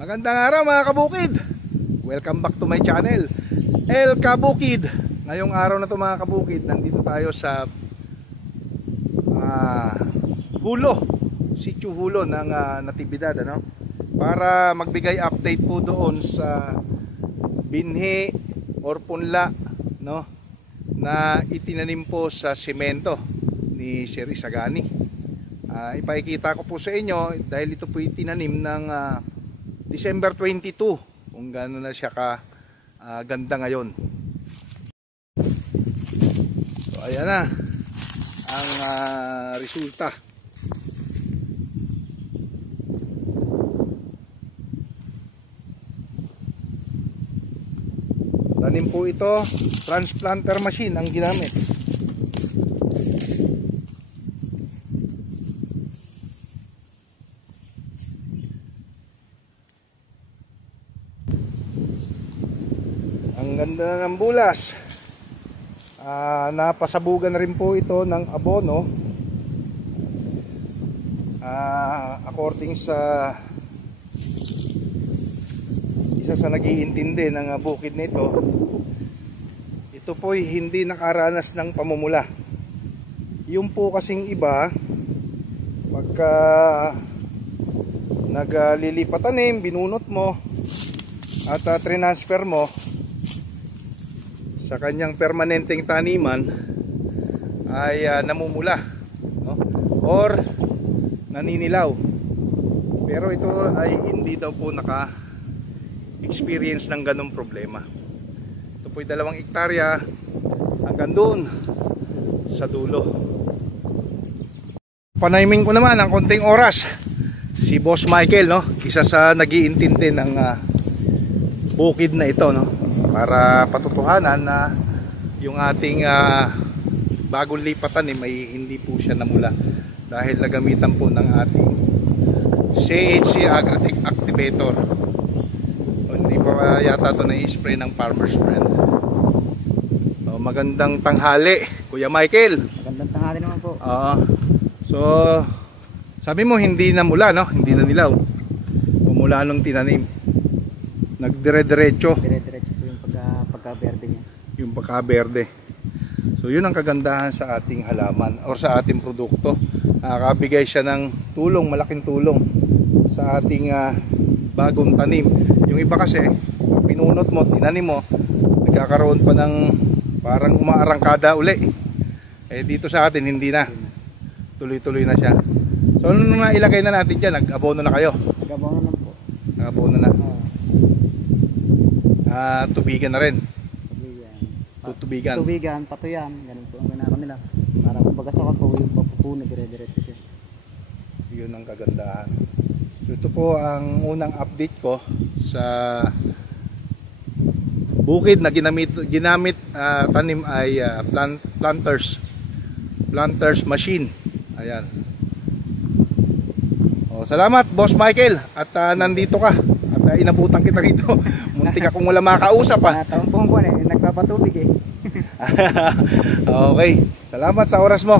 Magandang araw mga kabukid. Welcome back to my channel, El Kabukid. Ngayong araw na to mga kabukid, nandito tayo sa Hulo, Sitio Hulo ng Natividad, ano? Para magbigay update po doon sa binhi or punla, no, na itinanim po sa semento ni Sir Isagani. Ipakikita ko po sa inyo dahil ito po itinanim ng December 22, kung gaano na siya ganda ngayon. So ayan na ang resulta. Tanim po ito, transplanter machine ang ginamit. Ang ganda ng bulas. Napasabugan rin po ito ng abono. According sa isa sa nag-iintindi ng bukid nito, ito po ay hindi nakaranas ng pamumula. Yung po kasing iba, pagka naglilipat tanim, binunot mo at transfer mo sa kanyang permanenteng taniman, ay namumula, no? Or naninilaw. Pero ito ay hindi daw po naka-experience ng ganong problema. Ito po ay 2 hektarya hanggang doon sa dulo. Panaymin ko naman ang konting oras si Boss Michael, no? Isa sa nag-iintindi ng bukid na ito, no? Para patutuhanan na yung ating bagong lipatan may hindi po siya namula dahil nagamitan po ng ating CHC Agritech Activator. Hindi pa yata ito na-spray ng Farmer's Friend. So, magandang tanghali Kuya Michael. Magandang tanghali naman po. So sabi mo hindi namula, no? Hindi na nilaw. Pumula nung tinanim. Nagdire-diretso. Dire-diretso po yung pagka-berde niya. Yung pagka-berde. So yun ang kagandahan sa ating halaman or sa ating produkto. Nakakabigay siya ng tulong, malaking tulong sa ating bagong tanim. Yung iba kasi, pinunot mo, tinanim mo, nagkakaroon pa ng parang umaarangkada uli. Dito sa atin hindi na. Tuloy-tuloy na siya. So ano na ilagay na natin dyan? Nag-abono na kayo? Nag-abono na po. Nag-abono na. Tubigan na rin. Tubigan, patuyan, ganun po ang ginagawa nila. Para pagkasakan po yung papupuno, dire-diretso siya. Yun ang kagandahan. So ito po ang unang update ko sa bukid na ginamit tanim ay planters machine. Ayan. Salamat Boss Michael at nandito ka. Inabutan kita rito. Muntik akong wala makausap pa. Taong buwan nagpapatubig eh. Okay. Salamat sa oras mo.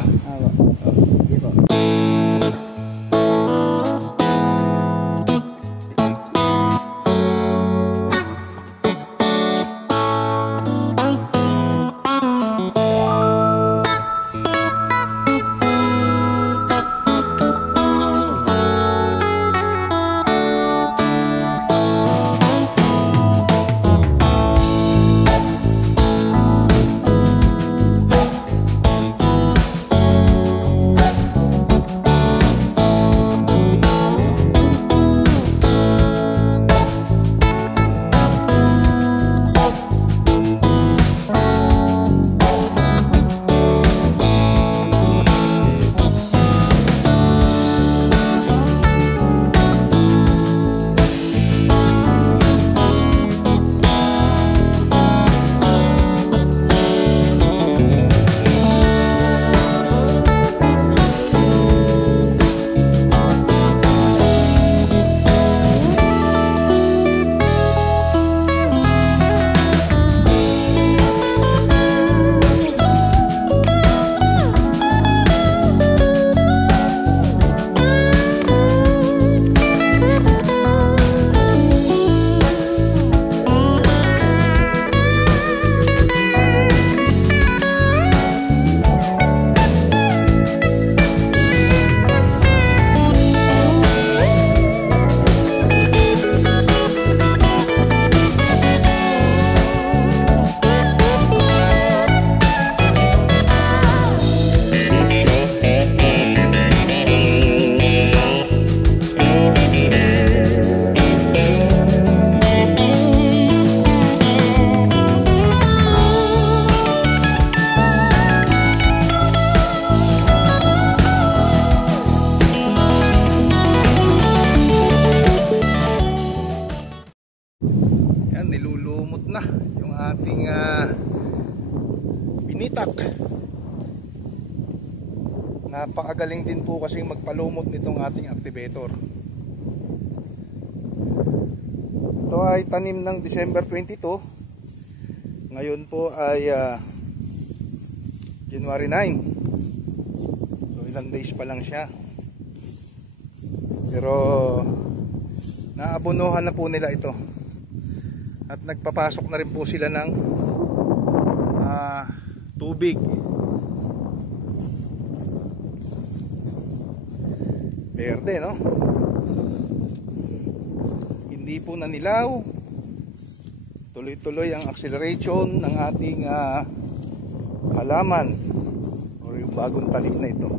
stock. Napakagaling din po kasi magpalumot nitong ating activator. Ito ay tanim ng December 22. Ngayon po ay January 9. So ilang days pa lang siya. Pero naabonohan na po nila ito. At nagpapasok na rin po sila ng tubig. Berde, no? Hindi po nanilaw. Tuloy-tuloy ang acceleration ng ating halaman o yung bagong tanim na ito.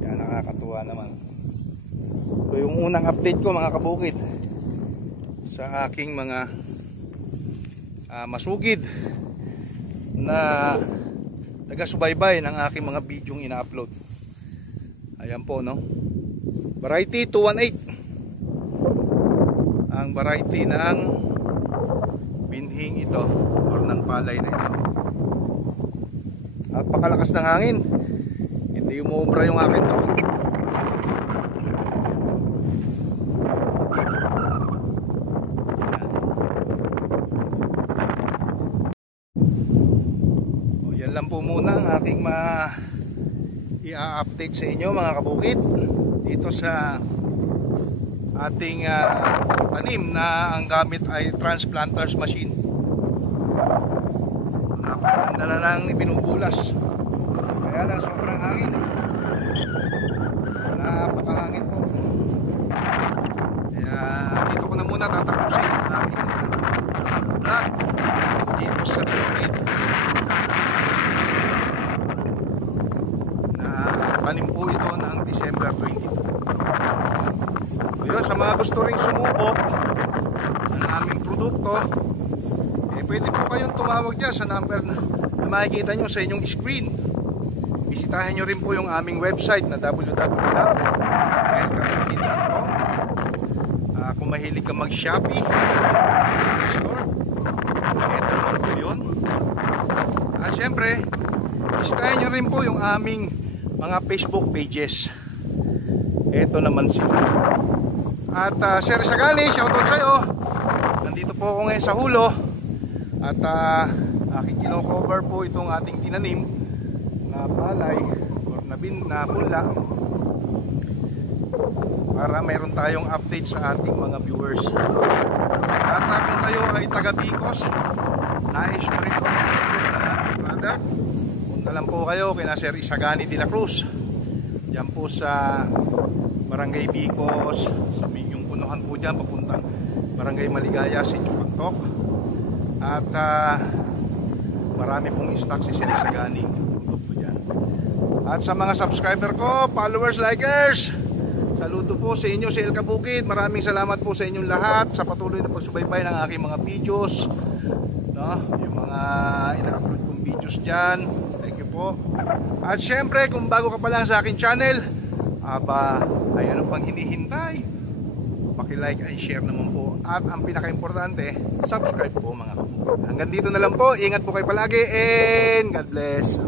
Kaya nakakatuwa naman. So yung unang update ko mga kabukid sa aking mga masugid na taga-subaybay ng aking mga bidyong ina-upload. Ayan po, no? Variety 218. Ang variety ng binhing ito or ng palay na ito. At pakalakas ng hangin. Hindi umuubra yung akin to. Yan lang po muna ang aking i-update sa inyo mga kabukid dito sa ating tanim na ang gamit ay transplanters machine. Napakaganda na lang ibinubulas. Kaya lang sobrang hangin. Napakahangin po. Kaya dito ko na muna tatapusin ang aking vlog dito sa bukid. Tanim po ito ng December 22. So yun, sa mga gusto ring sumubok ng aming produkto, pwede po kayong tumawag dyan sa number na makikita nyo sa inyong screen. Bisitahin nyo rin po yung aming website na www.elkabukid.com. Kung mahilig ka mag-Shopee store, ito po yun. Siyempre, bisitahin nyo rin po yung aming mga Facebook pages. Ito naman sila. At Sir Sagani, shoutout sa'yo. Nandito po ako ngayon sa Hulo. At aking kino-cover po itong ating tinanim na palay or na punla para mayroon tayong update sa ating mga viewers. At kung kayo ay taga Bicos, nais mo rin po sa product, punta lang po kayo kina Sir Isagani de la Cruz. Diyan po sa Barangay Bicos, sa yung punuhan po dyan papuntang Barangay Maligaya, Sitio Pantok. At marami pong stock si Sir Isagani po dyan. At sa mga subscriber ko, followers, likers, saludo po sa inyo si El Kabukid. Maraming salamat po sa inyong lahat sa patuloy na pagsubaybay ng aking mga videos, no? Yung mga ina-upload kong videos dyan. Thank you po. At syempre, kung bago ka pa lang sa aking channel, ay ano pang hinihintay? Paki-like and share naman po. At ang pinaka-importante, subscribe po mga kabukid. Hanggang dito na lang po. Ingat po kayo palagi and God bless.